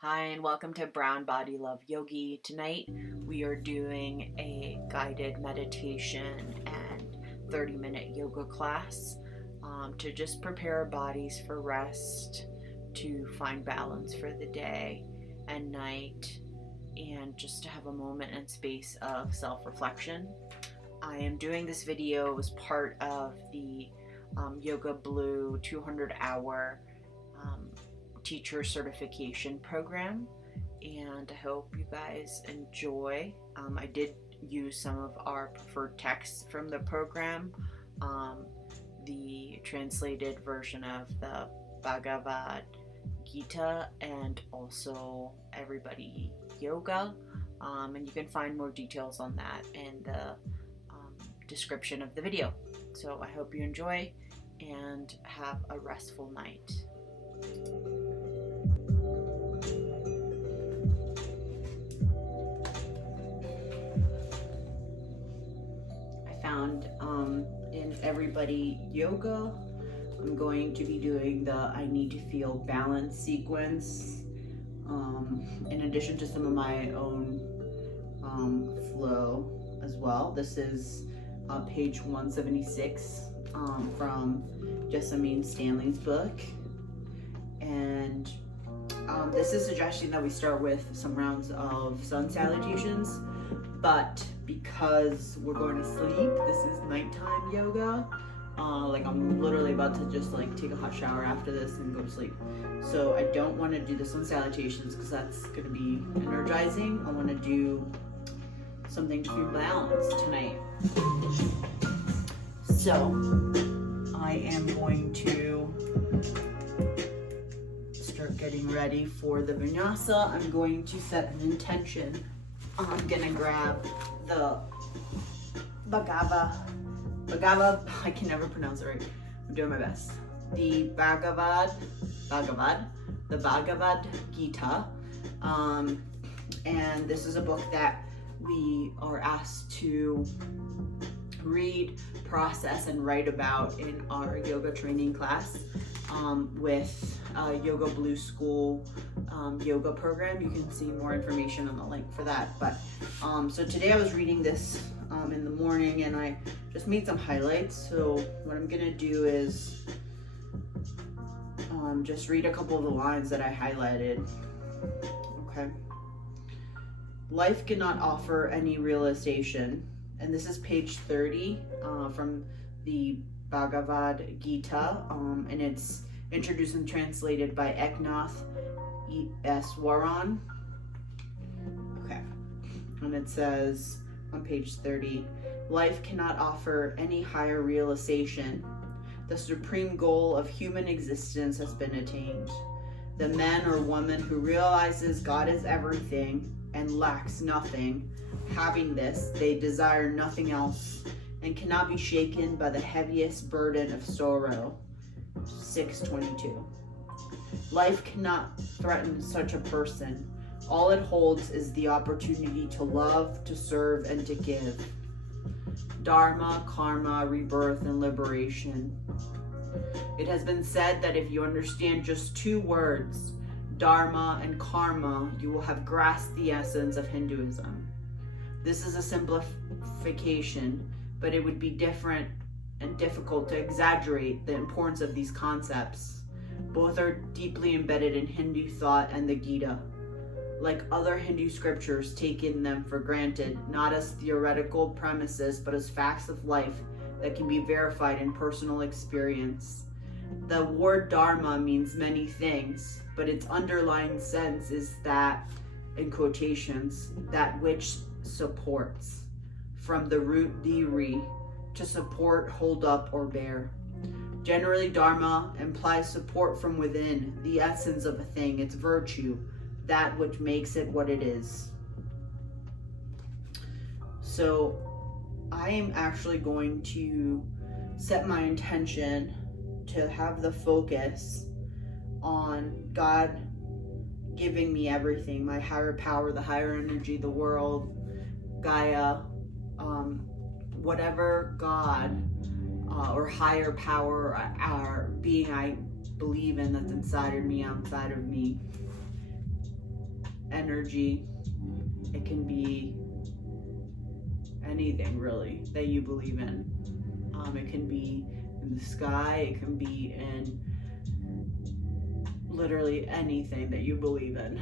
Hi and welcome to Brown Body Love Yogi. Tonight we are doing a guided meditation and 30-minute yoga class to just prepare our bodies for rest, to find balance for the day and night, and just to have a moment and space of self-reflection. I am doing this video as part of the Yoga Blue 200-hour teacher certification program, and I hope you guys enjoy. I did use some of our preferred texts from the program, the translated version of the Bhagavad Gita and also Everybody Yoga, and you can find more details on that in the description of the video. So I hope you enjoy and have a restful night. I found in Everybody Yoga, I'm going to be doing the I Need to Feel Balance sequence, in addition to some of my own flow as well. This is page 176 from Jessamin Stanley's book. And this is suggesting that we start with some rounds of sun salutations, but because we're going to sleep, this is nighttime yoga. I'm literally about to just take a hot shower after this and go to sleep. So I don't want to do the sun salutations because that's going to be energizing. I want to do something to feel balanced tonight. So I am going to start getting ready for the vinyasa. I'm going to set an intention. I'm gonna grab the Bhagavad, I can never pronounce it right. I'm doing my best. The Bhagavad Gita. And this is a book that we are asked to read, process, and write about in our yoga training class with Yoga Blue School yoga program. You can see more information on the link for that. But so today I was reading this in the morning and I just made some highlights. So what I'm gonna do is just read a couple of the lines that I highlighted. Okay. Life cannot offer any realization. And this is page 30 from the Bhagavad Gita, and it's introduced and translated by Eknath, Easwaran. Okay, and it says on page 30, life cannot offer any higher realization. The supreme goal of human existence has been attained. The man or woman who realizes God is everything and lacks nothing, having this, they desire nothing else and cannot be shaken by the heaviest burden of sorrow. 6:22. Life cannot threaten such a person. All it holds is the opportunity to love, to serve, and to give. Dharma, karma, rebirth, and liberation. It has been said that if you understand just two words, Dharma and karma, you will have grasped the essence of Hinduism. This is a simplification, but it would be different and difficult to exaggerate the importance of these concepts. Both are deeply embedded in Hindu thought and the Gita. Like other Hindu scriptures, taking them for granted, not as theoretical premises, but as facts of life that can be verified in personal experience. The word dharma means many things, but its underlying sense is that, in quotations, that which supports, from the root dhiri, to support, hold up, or bear. Generally, dharma implies support from within, the essence of a thing, its virtue, that which makes it what it is. So I am actually going to set my intention to have the focus on God giving me everything, my higher power, the higher energy, the world, Gaia, whatever God or higher power or being I believe in that's inside of me, outside of me. energy. It can be anything really that you believe in. It can be in the sky, it can be in literally anything that you believe in.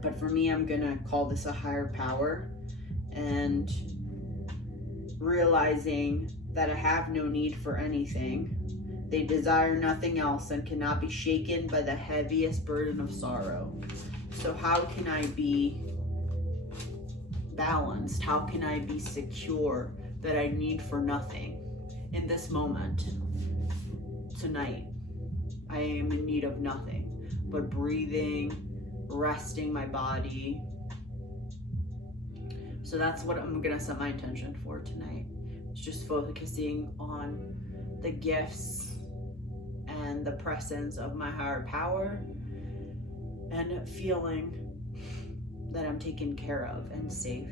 But for me, I'm gonna call this a higher power, and realizing that I have no need for anything. They desire nothing else and cannot be shaken by the heaviest burden of sorrow. So how can I be balanced? How can I be secure that I need for nothing in this moment? Tonight, I am in need of nothing but breathing, resting my body. So that's what I'm gonna set my intention for tonight. It's just focusing on the gifts and the presence of my higher power, and feeling that I'm taken care of and safe.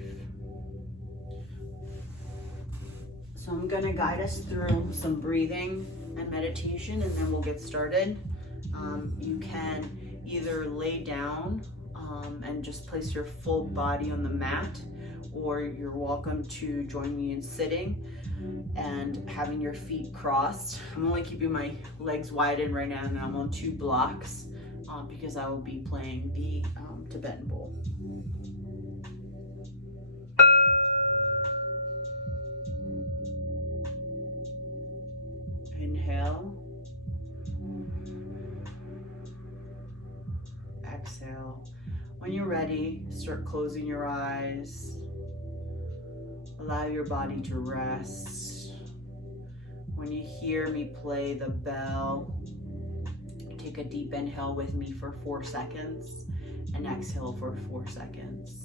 So I'm gonna guide us through some breathing and meditation, and then we'll get started. You can either lay down and just place your full body on the mat, or you're welcome to join me in sitting and having your feet crossed. I'm only keeping my legs widened right now, and I'm on 2 blocks because I will be playing the Tibetan bowl. Inhale. Exhale. When you're ready, start closing your eyes. Allow your body to rest. When you hear me play the bell, take a deep inhale with me for 4 seconds and exhale for 4 seconds.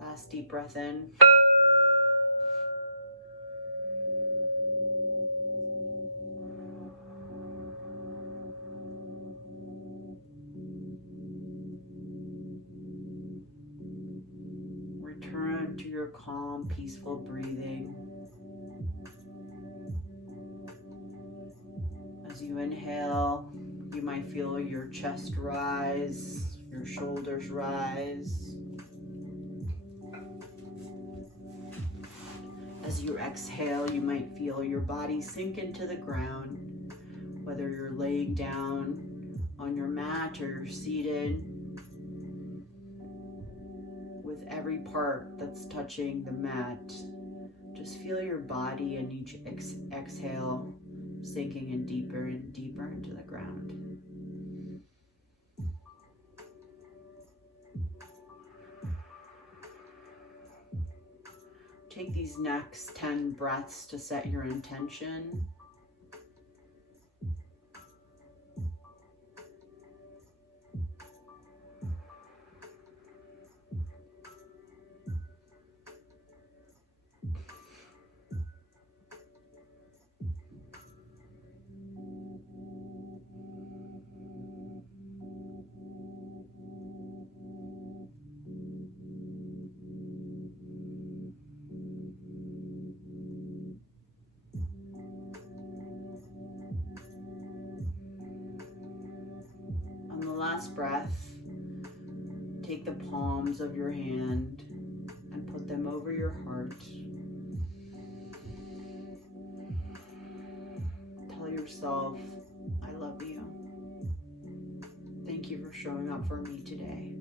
Last deep breath in. Return to your calm, peaceful breathing. As you inhale, you might feel your chest rise, your shoulders rise. As you exhale, you might feel your body sink into the ground, whether you're laying down on your mat or you're seated. With every part that's touching the mat, just feel your body and each exhale sinking in deeper and deeper into the ground. Take these next 10 breaths to set your intention. Last breath, take the palms of your hand and put them over your heart. Tell yourself, I love you. Thank you for showing up for me today.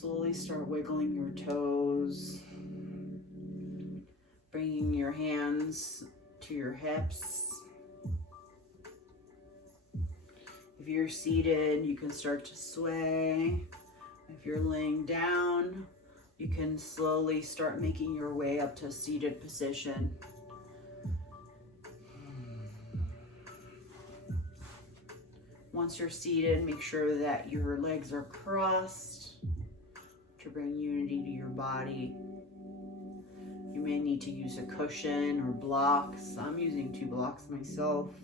slowly start wiggling your toes, bringing your hands to your hips. If you're seated, you can start to sway. If you're laying down, you can slowly start making your way up to a seated position. Once you're seated, make sure that your legs are crossed to bring unity to your body. You may need to use a cushion or blocks. I'm using 2 blocks myself.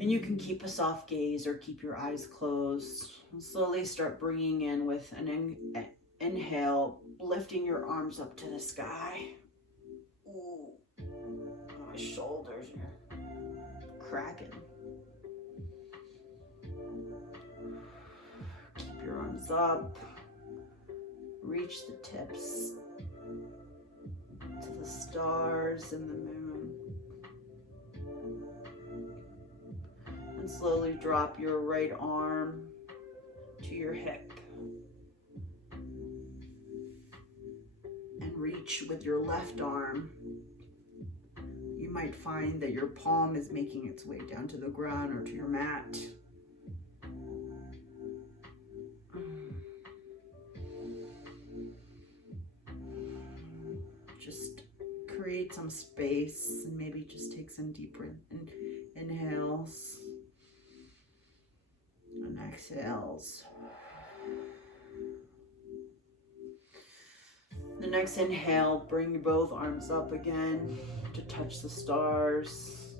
And you can keep a soft gaze or keep your eyes closed. And slowly start bringing in with an inhale, lifting your arms up to the sky. Ooh, my shoulders are cracking. Keep your arms up. Reach the tips to the stars and the moon. And slowly drop your right arm to your hip. And reach with your left arm. You might find that your palm is making its way down to the ground or to your mat. Just create some space and maybe just take some deep inhales and exhales. The next inhale, bring both arms up again to touch the stars,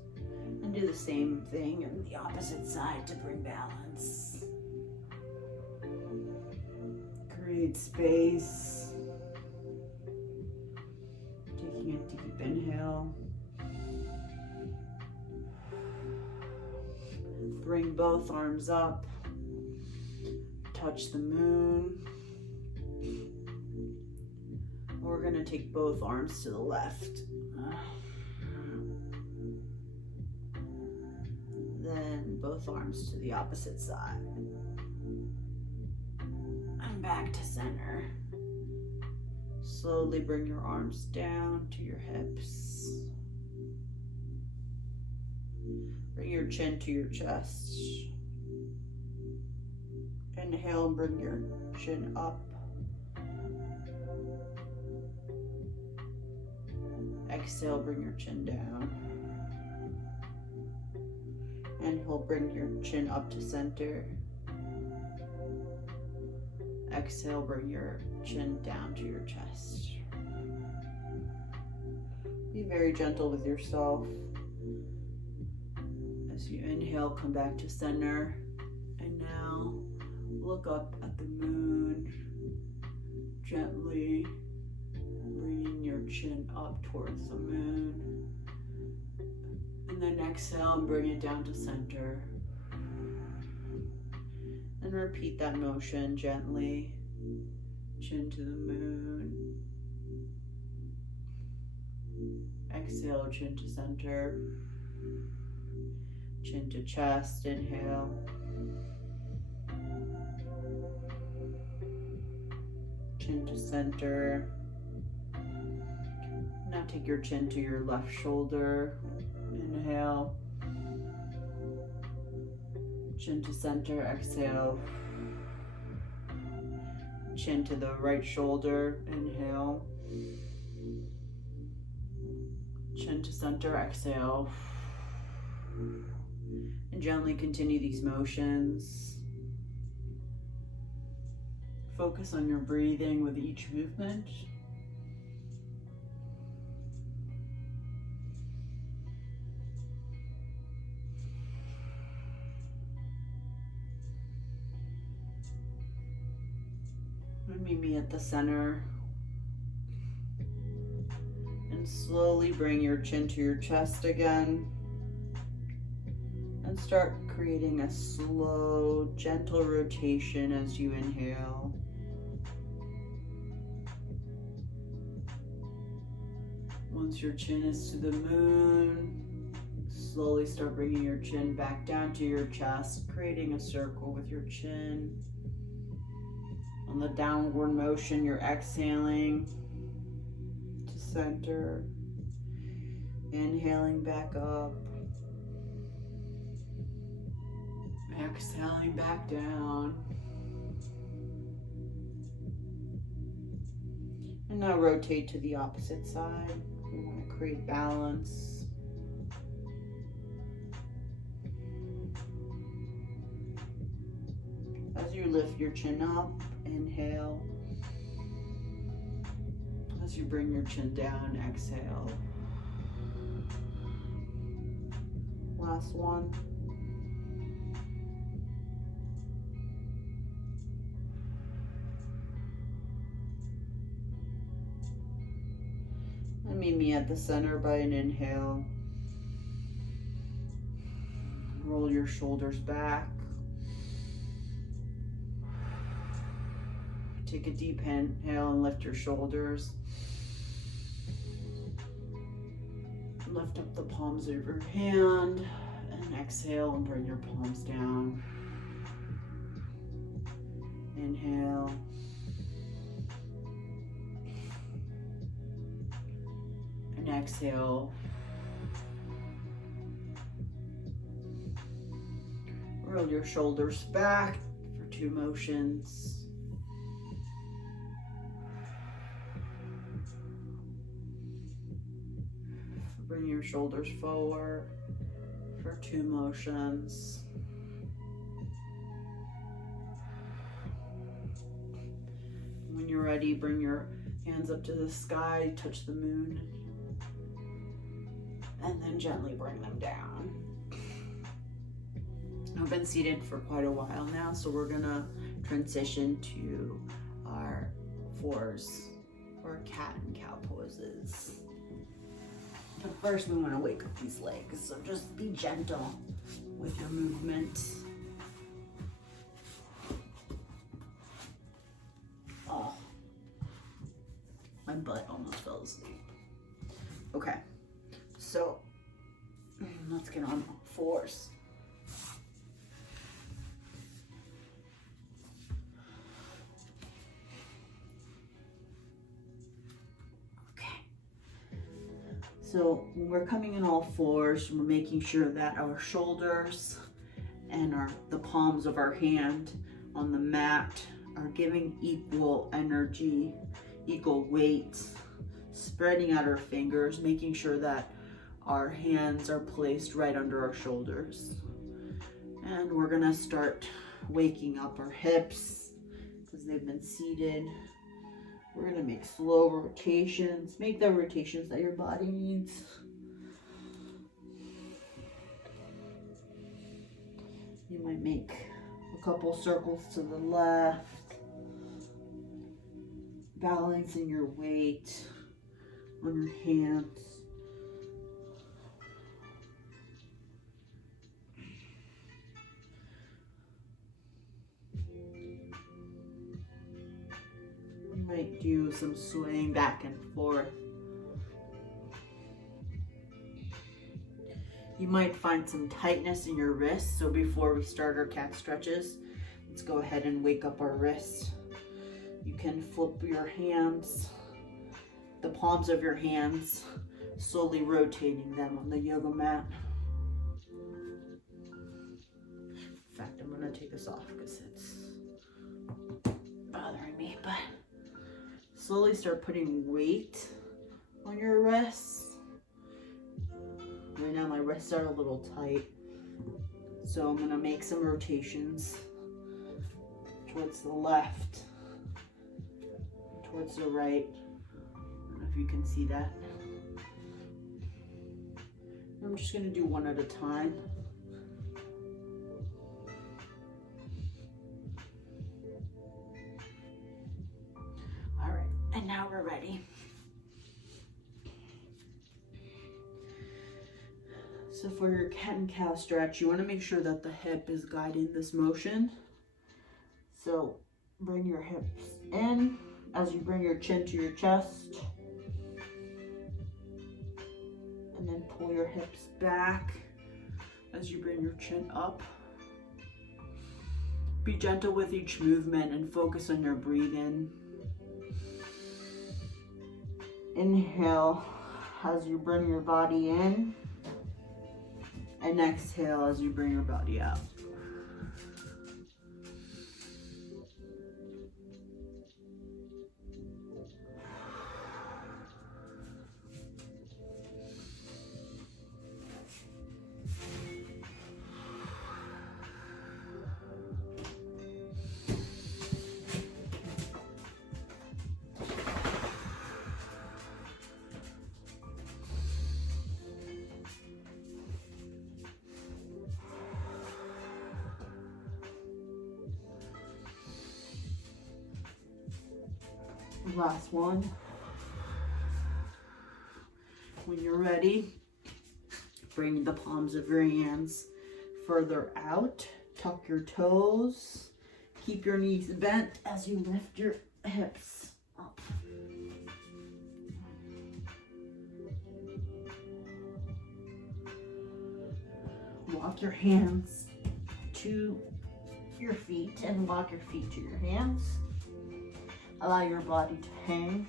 and do the same thing on the opposite side to bring balance. Create space. Taking a deep inhale. Bring both arms up. Touch the moon. We're going to take both arms to the left. Then both arms to the opposite side. And back to center. Slowly bring your arms down to your hips. Bring your chin to your chest. Inhale and bring your chin up. Exhale, bring your chin down. Inhale, bring your chin up to center. Exhale, bring your chin down to your chest. Be very gentle with yourself. As you inhale, come back to center. And now look up at the moon, gently bringing your chin up towards the moon. And then exhale and bring it down to center. And repeat that motion gently. Chin to the moon. Exhale, chin to center. Chin to chest, inhale. Chin to center. Now take your chin to your left shoulder. Inhale. Chin to center, exhale. Chin to the right shoulder, inhale. Chin to center, exhale. And gently continue these motions. Focus on your breathing with each movement. Meet me at the center. And slowly bring your chin to your chest again. And start creating a slow, gentle rotation as you inhale. Once your chin is to the moon, slowly start bringing your chin back down to your chest, creating a circle with your chin. On the downward motion, you're exhaling to center, inhaling back up, exhaling back down. And now rotate to the opposite side. We want to create balance. As you lift your chin up, inhale. As you bring your chin down, exhale. Last one. And meet me at the center by an inhale. Roll your shoulders back. Take a deep inhale and lift your shoulders. Lift up the palms of your hand and exhale and bring your palms down. Inhale. And exhale. Roll your shoulders back for 2 motions. Bring your shoulders forward for 2 motions. When you're ready, bring your hands up to the sky, touch the moon, and then gently bring them down. I've been seated for quite a while now, so we're gonna transition to our 4s, or cat and cow poses. But first we want to wake up these legs, so just be gentle with your movement. Oh, my butt almost fell asleep. Okay, so let's get on all 4s. So when we're coming in all 4s, we're making sure that our shoulders and the palms of our hand on the mat are giving equal energy, equal weight, spreading out our fingers, making sure that our hands are placed right under our shoulders. And we're gonna start waking up our hips because they've been seated. We're gonna make slow rotations. Make the rotations that your body needs. You might make a couple circles to the left, balancing your weight on your hands. Might do some swaying back and forth. You might find some tightness in your wrists, so before we start our cat stretches, let's go ahead and wake up our wrists. You can flip your hands, the palms of your hands, slowly rotating them on the yoga mat. In fact, I'm gonna take this off because it's bothering me, but slowly start putting weight on your wrists. Right now my wrists are a little tight, so I'm gonna make some rotations towards the left, towards the right. I don't know if you can see that. I'm just gonna do one at a time. And now we're ready. So for your cat and cow stretch, you want to make sure that the hip is guiding this motion. So bring your hips in as you bring your chin to your chest. And then pull your hips back as you bring your chin up. Be gentle with each movement and focus on your breathing. Inhale as you bring your body in, and exhale as you bring your body out. Last one. When you're ready, bring the palms of your hands further out. Tuck your toes. Keep your knees bent as you lift your hips up. Walk your hands to your feet and walk your feet to your hands. Allow your body to hang.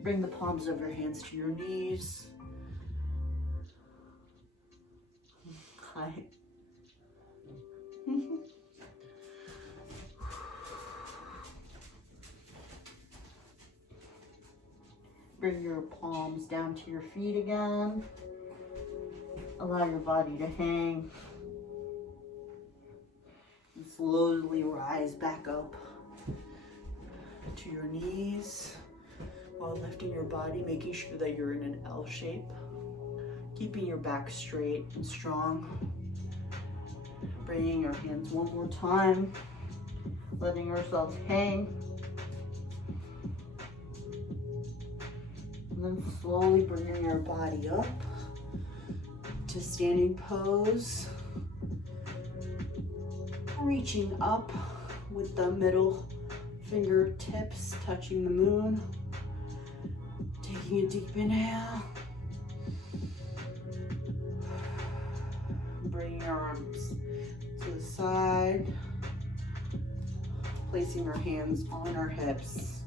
Bring the palms of your hands to your knees. Hi. Bring your palms down to your feet again. Allow your body to hang. And slowly rise back up to your knees while lifting your body, making sure that you're in an L shape. Keeping your back straight and strong. Bringing your hands one more time. Letting yourself hang. And then slowly bringing your body up to standing pose. Reaching up with the middle fingertips touching the moon. Taking a deep inhale. Bringing your arms to the side. Placing our hands on our hips.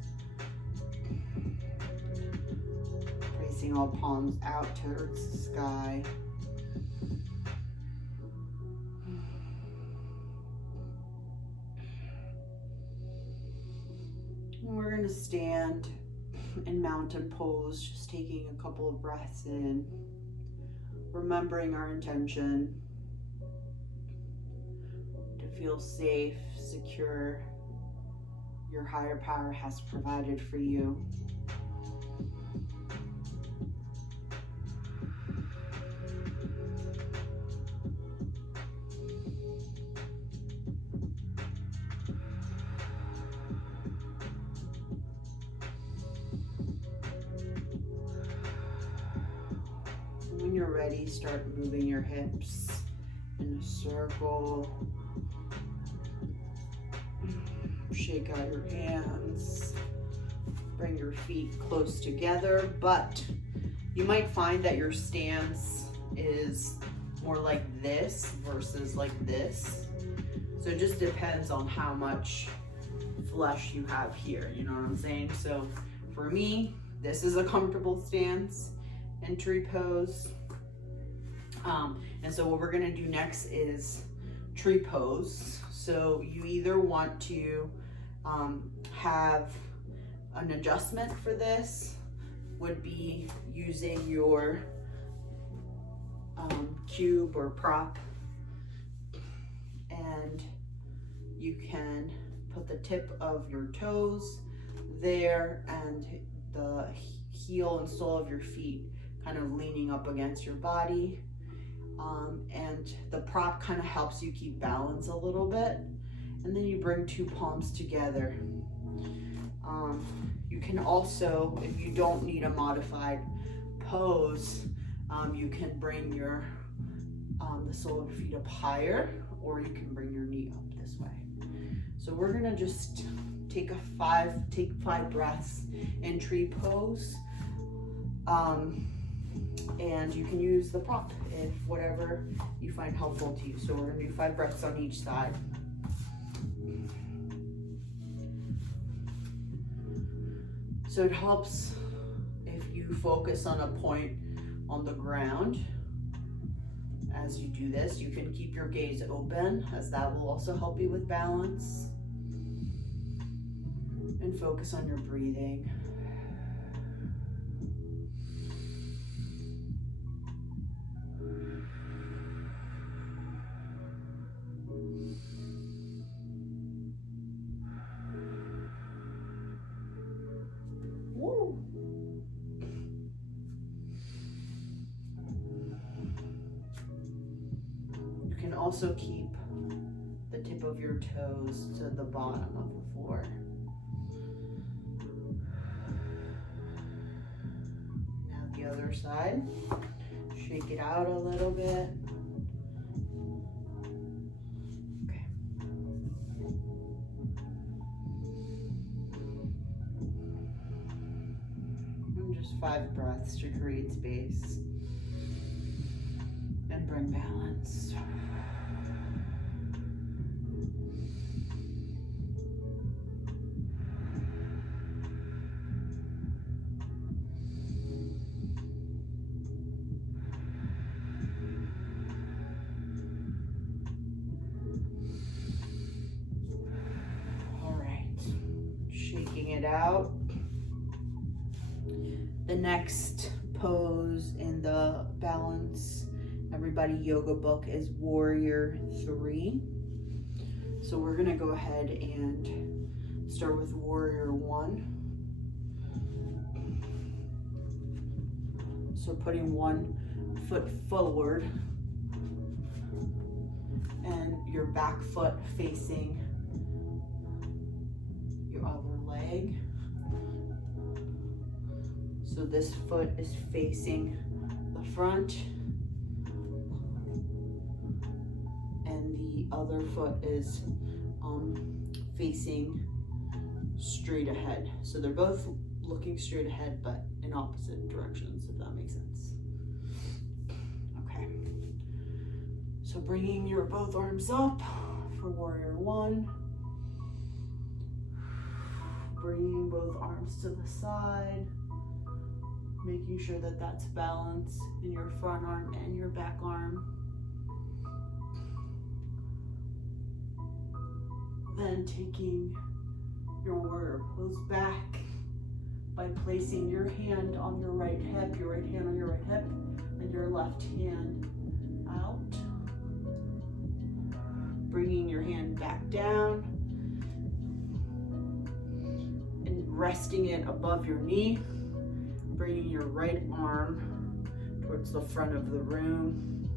Placing all palms out towards the sky. We're going to stand in mountain pose, just taking a couple of breaths in, remembering our intention to feel safe, secure. Your higher power has provided for you. When you're ready, start moving your hips in a circle. Shake out your hands. Bring your feet close together, but you might find that your stance is more like this versus like this. So it just depends on how much flesh you have here, you know what I'm saying? So for me, this is a comfortable stance, entry pose. And so what we're gonna do next is tree pose. So you either want to have an adjustment for this, would be using your cube or prop, and you can put the tip of your toes there and the heel and sole of your feet kind of leaning up against your body. And the prop kind of helps you keep balance a little bit. And then you bring two palms together. You can also, if you don't need a modified pose, you can bring your the sole of your feet up higher, or you can bring your knee up this way. So we're gonna just take five breaths in tree pose. And you can use the prop if whatever you find helpful to you. So we're gonna do 5 breaths on each side. So it helps if you focus on a point on the ground. As you do this, you can keep your gaze open, as that will also help you with balance. And focus on your breathing. Woo. You can also keep the tip of your toes to the bottom of the floor. Now the other side. Shake it out a little bit. Okay. And just 5 breaths to create space and bring balance. Out. The next pose in the balance everybody yoga book is Warrior 3. So we're gonna go ahead and start with Warrior 1. So putting one foot forward and your back foot facing your other leg. So this foot is facing the front and the other foot is facing straight ahead. So they're both looking straight ahead but in opposite directions, if that makes sense. Okay. So bringing your both arms up for Warrior 1. Bringing both arms to the side, making sure that that's balanced in your front arm and your back arm. Then taking your warrior pose back by placing your hand on your right hip, your right hand on your right hip, and your left hand out. Bringing your hand back down. Resting it above your knee, bringing your right arm towards the front of the room.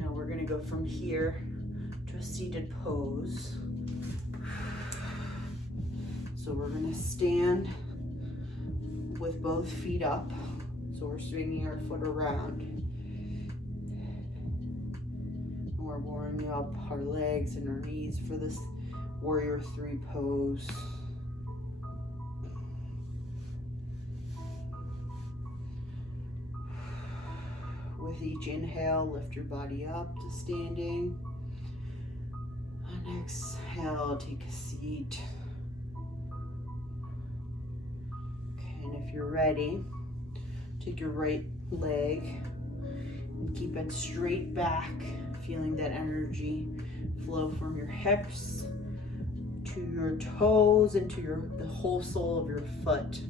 Now we're going to go from here to a seated pose. So we're going to stand with both feet up. So we're swinging our foot around. We're warming up our legs and our knees for this Warrior 3 pose. With each inhale, lift your body up to standing. And exhale, take a seat. Okay, and if you're ready, take your right leg and keep it straight back. Feeling that energy flow from your hips to your toes and to the whole sole of your foot.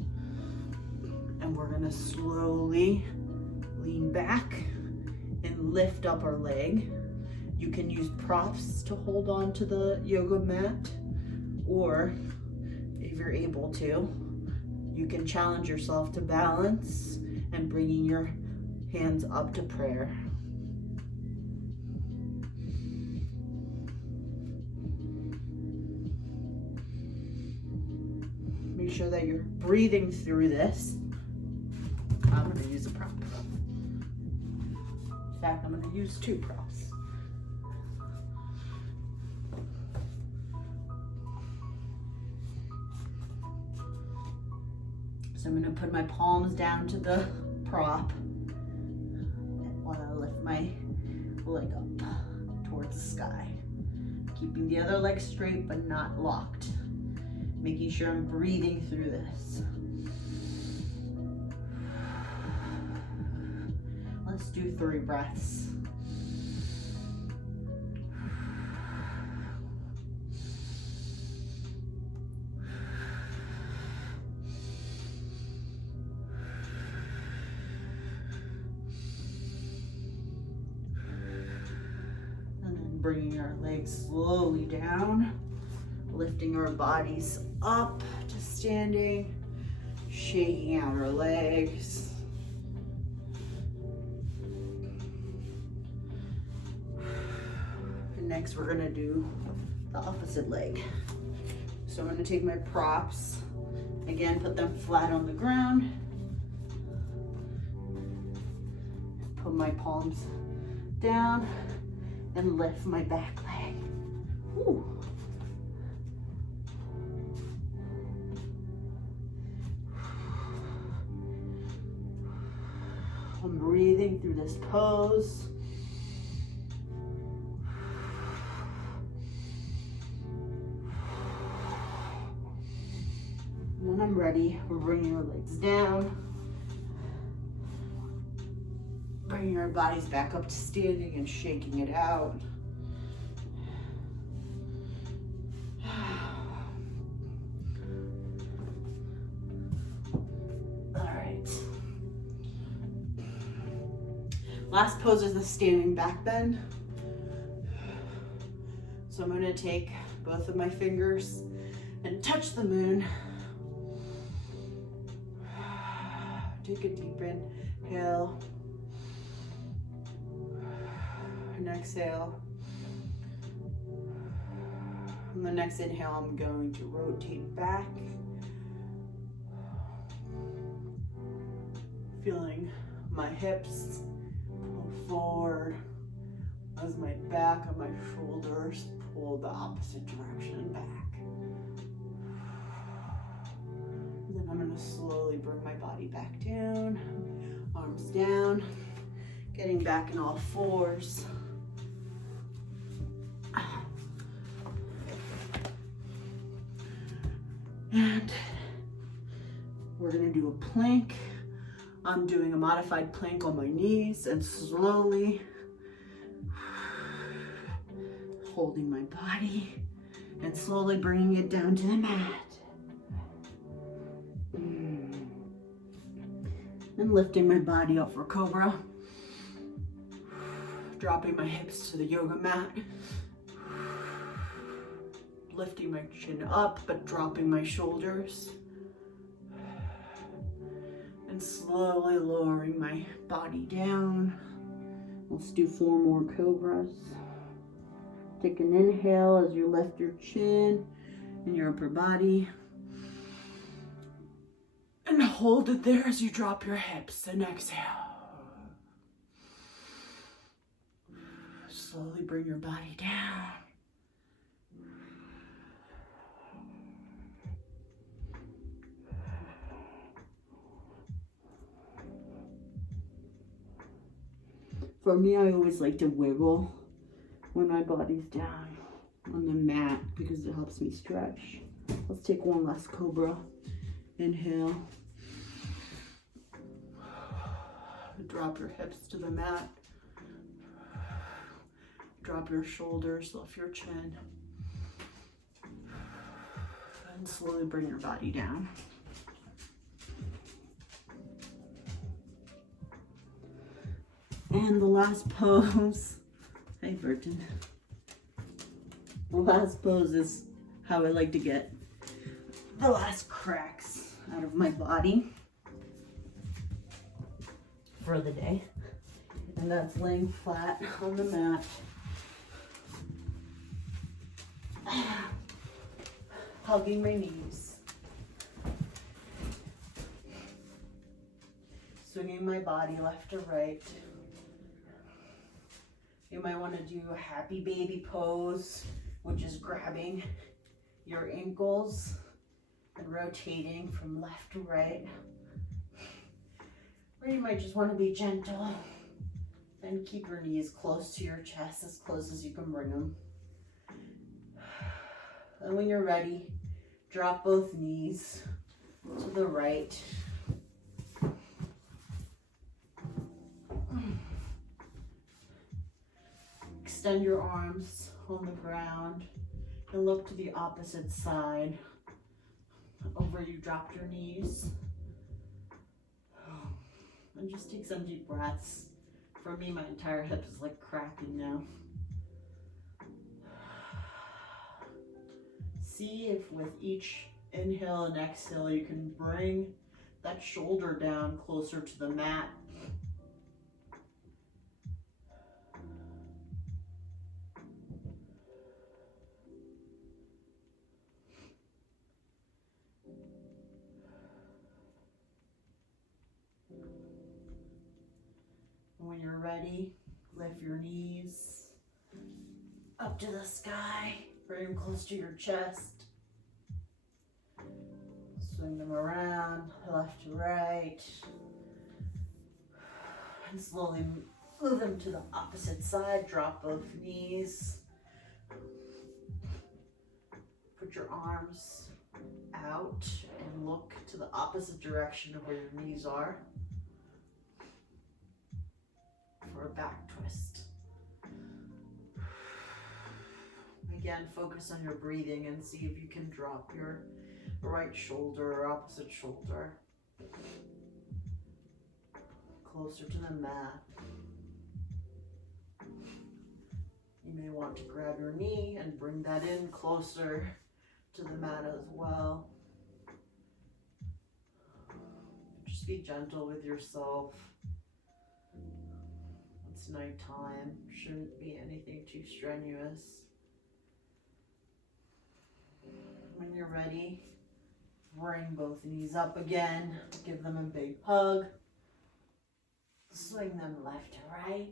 And we're gonna slowly lean back and lift up our leg. You can use props to hold on to the yoga mat, or if you're able to, you can challenge yourself to balance and bringing your hands up to prayer. Make sure that you're breathing through this. I'm going to use a prop. In fact, I'm going to use 2 props. So I'm going to put my palms down to the prop. And want to lift my leg up towards the sky. Keeping the other leg straight but not locked. Making sure I'm breathing through this. Let's do 3 breaths. And then bringing our legs slowly down, lifting our bodies up to standing, shaking out our legs. Next, we're gonna do the opposite leg. So I'm gonna take my props, again, put them flat on the ground, put my palms down, and lift my back leg. Whew. I'm breathing through this pose. When I'm ready, we're bringing our legs down, bringing our bodies back up to standing and shaking it out. All right. Last pose is the standing back bend. So I'm going to take both of my fingers and touch the moon. Take a deep inhale and exhale. On the next inhale, I'm going to rotate back, feeling my hips pull forward as my back and my shoulders pull the opposite direction back. Then I'm going to slowly bring my body back down, arms down, getting back in all fours. And we're going to do a plank. I'm doing a modified plank on my knees and slowly holding my body and slowly bringing it down to the mat. And lifting my body up for Cobra. Dropping my hips to the yoga mat. Lifting my chin up, but dropping my shoulders. And slowly lowering my body down. Let's do 4 more Cobras. Take an inhale as you lift your chin and your upper body. And hold it there as you drop your hips and exhale. Slowly bring your body down. For me, I always like to wiggle when my body's down on the mat because it helps me stretch. Let's take one last Cobra. Inhale. Drop your hips to the mat. Drop your shoulders, lift your chin. And slowly bring your body down. And the last pose, hey Burton. The last pose is how I like to get the last cracks out of my body for the day. And that's laying flat on the mat. Hugging my knees. Swinging my body left to right. You might want to do a happy baby pose, which is grabbing your ankles and rotating from left to right Or you might just want to be gentle and keep your knees close to your chest, as close as you can bring them. And when you're ready, drop both knees to the right. Extend your arms on the ground and look to the opposite side of where you dropped your knees. And just take some deep breaths. For me, my entire hip is like cracking now. See if with each inhale and exhale you can bring that shoulder down closer to the mat. When you're ready, lift your knees up to the sky, bring them close to your chest. Swing them around, left to right. And slowly move them to the opposite side, drop both knees. Put your arms out and look to the opposite direction of where your knees are. For a back twist. Again, focus on your breathing and see if you can drop your right shoulder or opposite shoulder closer to the mat. You may want to grab your knee and bring that in closer to the mat as well. Just be gentle with yourself. It's nighttime, shouldn't be anything too strenuous. When you're ready, bring both knees up again, give them a big hug, swing them left to right,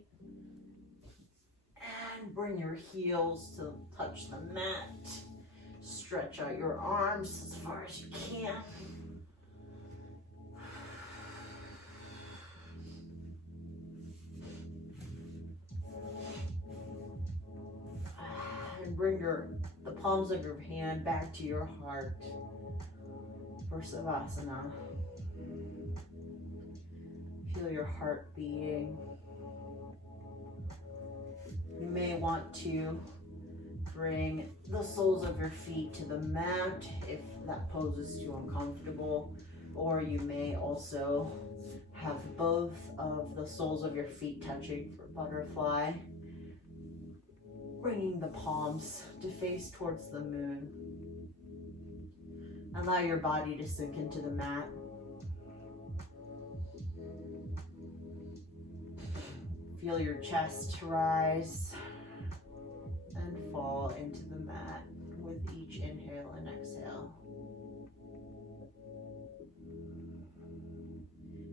and bring your heels to touch the mat. Stretch out your arms as far as you can. Bring the palms of your hand back to your heart for Savasana. Feel your heart beating. You may want to bring the soles of your feet to the mat if that pose is too uncomfortable, or you may also have both of the soles of your feet touching for butterfly. Bringing the palms to face towards the moon. Allow your body to sink into the mat. Feel your chest rise and fall into the mat with each inhale and exhale.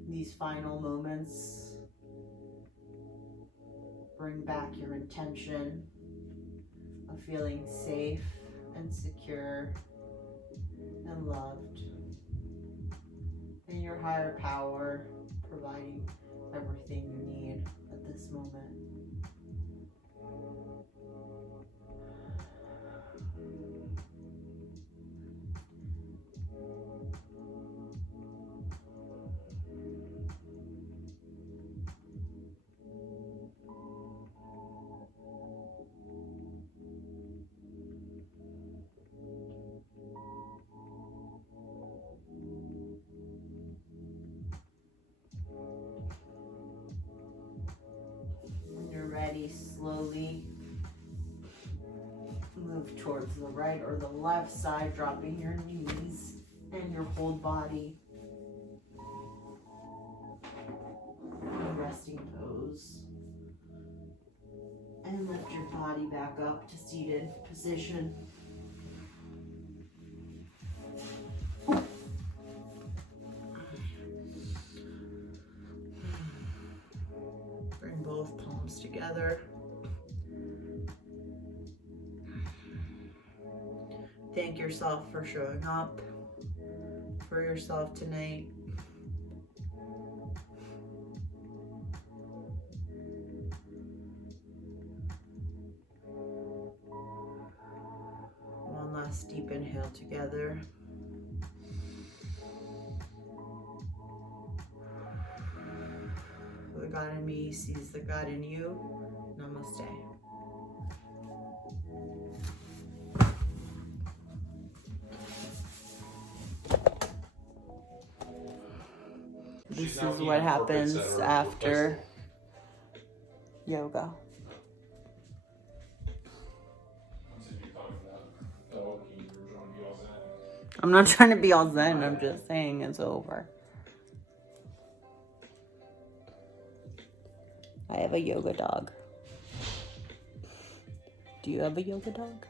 These final moments, bring back your intention of feeling safe and secure and loved, and your higher power providing everything you need at this moment. Ready, slowly move towards the right or the left side, dropping your knees and your whole body. Resting pose. And lift your body back up to seated position. Bring both palms together. Thank yourself for showing up for yourself tonight. last deep inhale together. The God in me sees the God in you. Namaste. This is what happens after yoga. I'm not trying to be all zen, I'm just saying it's over. I have a yoga dog. Do you have a yoga dog?